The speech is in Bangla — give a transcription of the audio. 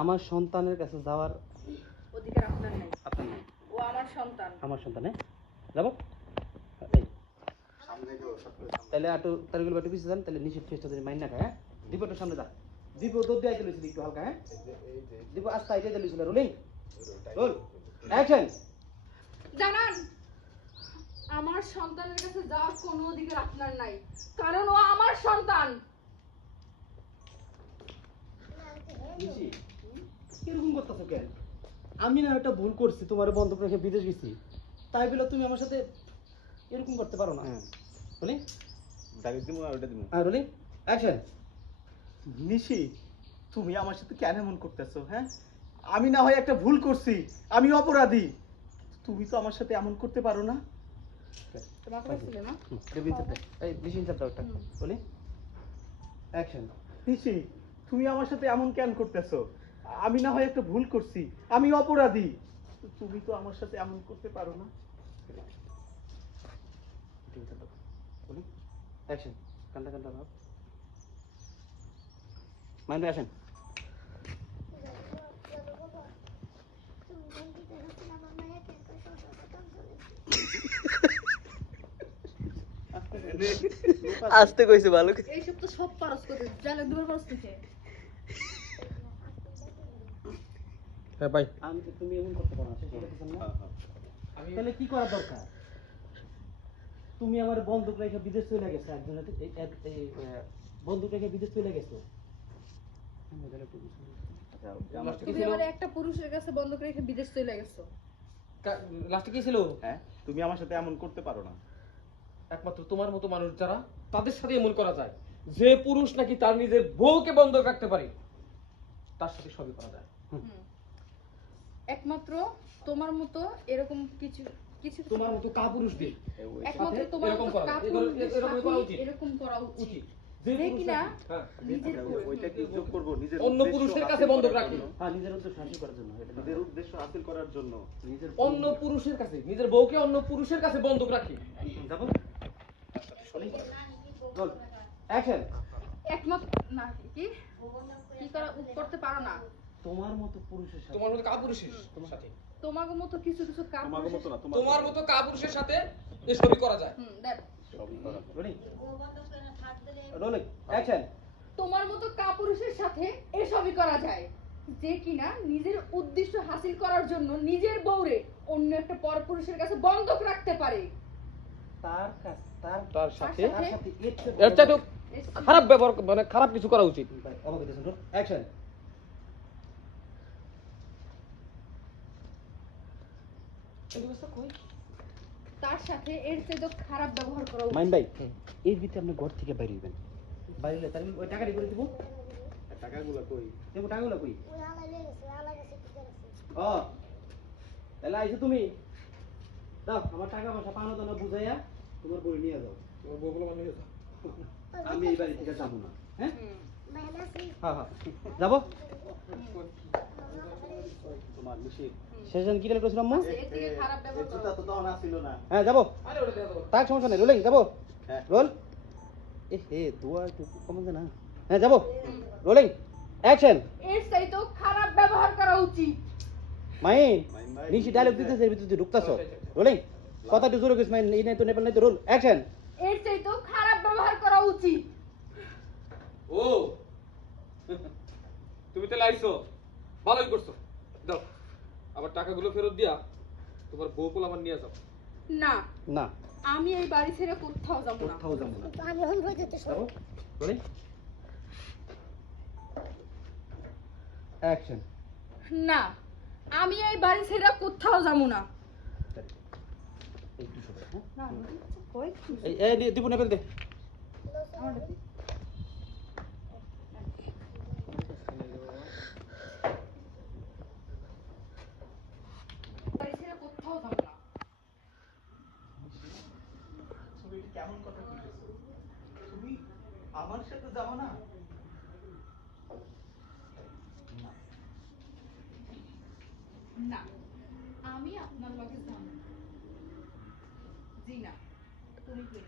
আমার সন্তানের কাছে যাওয়ার অধিকার আপনার নাই। আপনার নেই। ও আমার সন্তান। আমার সন্তান, হ্যাঁ যাবো তাহলে একটু তারিখগুলো একটু পিছিয়ে যান, তাহলে নিচের ফেসটা যদি মাইন না খায়। হ্যাঁ দীপ একটু সামনে যা, দীপ দৌড় দিয়ে আইতে লইছিল একটু হালকা। হ্যাঁ দীপ আস্তে আইতে লইছিল। Rolling roll action. জানান, আমার সন্তানের কাছে যাওয়ার কোনো অধিকার আপনার নাই, কারণ ও আমার সন্তান। নিশি এরকম করতেছো কেন? আমি না একটা ভুল করছি, তোমার বন্ধক রেখে বিদেশ গেছি, তাই বলে তুমি আমার সাথে এরকম করতে পারো না। রোলিং ডাইরেক্ট দিমু আর ওটা দিমু। হ্যাঁ রোলিং অ্যাকশন। নিশি, তুমি আমার সাথে কেন এমন করতেছো? হ্যাঁ, আমি না হয় একটা ভুল করছি, আমি অপরাধী, তুমি তো আমার সাথে এমন করতে পারো না। তোমাকে বলছিলে না? এই নিশি ইনসাপটা একটা রোলিং অ্যাকশন। নিশি, তুমি আমার সাথে এমন কেন করতেছো? আমি না হয় একটা ভুল করছি, আমি অপরাধী, তুমি তো আমার সাথে এমন করতে পারো না। Rolling action. কান্না কান্না ভাব মাইন্ড অ্যাকশন। আস্তে কইছে ভালো। এইসব তো সব পারস করে জালে দুবার পারস থেকে। হ্যাঁ ভাই আমি তো, তুমি এমন করতে পারো না, সেটা করতেছেন না। আমি তাহলে কি করা দরকার? তুমি আমার বন্দুক রেখে বিদেশ চলে গেছো, একজন বন্দুক রেখে বিদেশ চলে গেছো। তুমি আমার একটা পুরুষের কাছে বন্ধক রেখে বিদেশ চলে গেছো। লাস্টে কি ছিল? হ্যাঁ, তুমি আমার সাথে এমন করতে পারো না। একমাত্র তোমার মতো মানুষ যারা, তাদের সাথে এমন করা যায়। যে পুরুষ নাকি তার নিজের বউকে বন্ধ রাখতে পারে, তার সাথে সবই করা যায়। একমাত্র তোমার মতো এরকম কিছু কিছু তোমার মতো কাপুরুষদের একমাত্র সাথে তোমার এরকম মতো করা, কাপুরুষদের এরকম করা সাথেই উচিত। এরকম করা উচিত। উচিত। যে কিনা হ্যাঁ, নিজের ওইটা কি যোগ করব নিজের অন্য উদ্দেশ্য পুরুষের কাছে হাসিল বন্ধক করার রাখি। জন্য। হ্যাঁ নিজের উদ্দেশ্য হাসিল করার জন্য, এটা নিজের উদ্দেশ্য হাসিল করার জন্য। নিজের অন্য পুরুষের কাছে, নিজের বউকে অন্য পুরুষের কাছে বন্ধক রাখি। যাবো রোল অ্যাকশন। একমাত্র না কি কি করা করতে পারো না। তোমার মতো পুরুষের সাথে, তোমার মতো কাপুরুষের সাথে, তোমার মতো কিছু কিছু কাজ তোমার মতো না, তোমার মতো কাপুরুষের সাথে এই সবই করা যায়। দেখ সবই করা। Rolling rolling action. তোমার মতো কাপুরুষের সাথে এসবই করা যায়, যে কিনা নিজের উদ্দেশ্য হাসিল করার জন্য নিজের বউরে অন্য একটা পরপুরুষের কাছে বন্ধক রাখতে পারে। তার কাছে তার সাথে তার সাথে এর চাইতে খারাপ ব্যবহার, মানে খারাপ কিছু করা উচিত। আমাকে দিয়েছেন রোল অ্যাকশন। তার সাথে এর চেয়ে খারাপ ব্যবহার করা উচিত। মাইন ভাই এই ভিতরে আপনি ঘর থেকে বাইরে হইবেন, বাইরে হলে তার ওই টাকাটি করে দিব। টাকাগুলো কই? দেবো টাকাগুলো কই? ও তাহলে আইছো তুমি, দাও আমার টাকা পয়সা পানো দানো বুঝাইয়া তোমার বই নিয়ে যাও। তোমার বউগুলো মানে আমি এই বাড়ি থেকে যাবো না। হ্যাঁ হ্যাঁ হ্যাঁ যাবো। তোমার নিশি, সেজন কি করেছিলাম মা? এর থেকে খারাপ ব্যবহার জুতা তো তখন আসছিল না। হ্যাঁ যাবো, আরে ওটা দেয়া দাও। তার সমস্যা নেই। রোলিং যাবো হ্যাঁ। রোল। এ হে দোয়া একটু কমন দে না। হ্যাঁ যাবো রোলিং অ্যাকশন। এর চাইতেও খারাপ ব্যবহার করা উচিত। মাইন মাইন ভাই, নিশি ডায়লগ দিতেছে, এর ভিতরে ঢুকতাছ। রোলিং কথা একটু জোরে কইস মাইন, এই নাই তো নেপাল নাই তো। Roll action. এর চাইতেও খারাপ ব্যবহার করা উচিত। ও তুমি তো লাইছো, ভালোই করছো। দাও আবার টাকাগুলো ফেরত দিয়া তোমার বউ পোলা আমার নিয়ে যাও। না, না আমি এই বাড়ি ছেড়ে কোথাও যাব না। কোথাও যাবো না। যাবো রোলিং অ্যাকশন। না, আমি এই বাড়ি ছেড়ে কোথাও যাব না। একটু সরে হ্যাঁ। না, কই এই এই দিব নেপাল দে। আমার দিকে। বাড়ি ছেড়ে কোথাও যাব না। তুমি এটা কেমন কথা বলতেছো? তুমি আমার সাথে যাবে না? না, আমি আপনার লগে যাব না। জি না, তুমি কই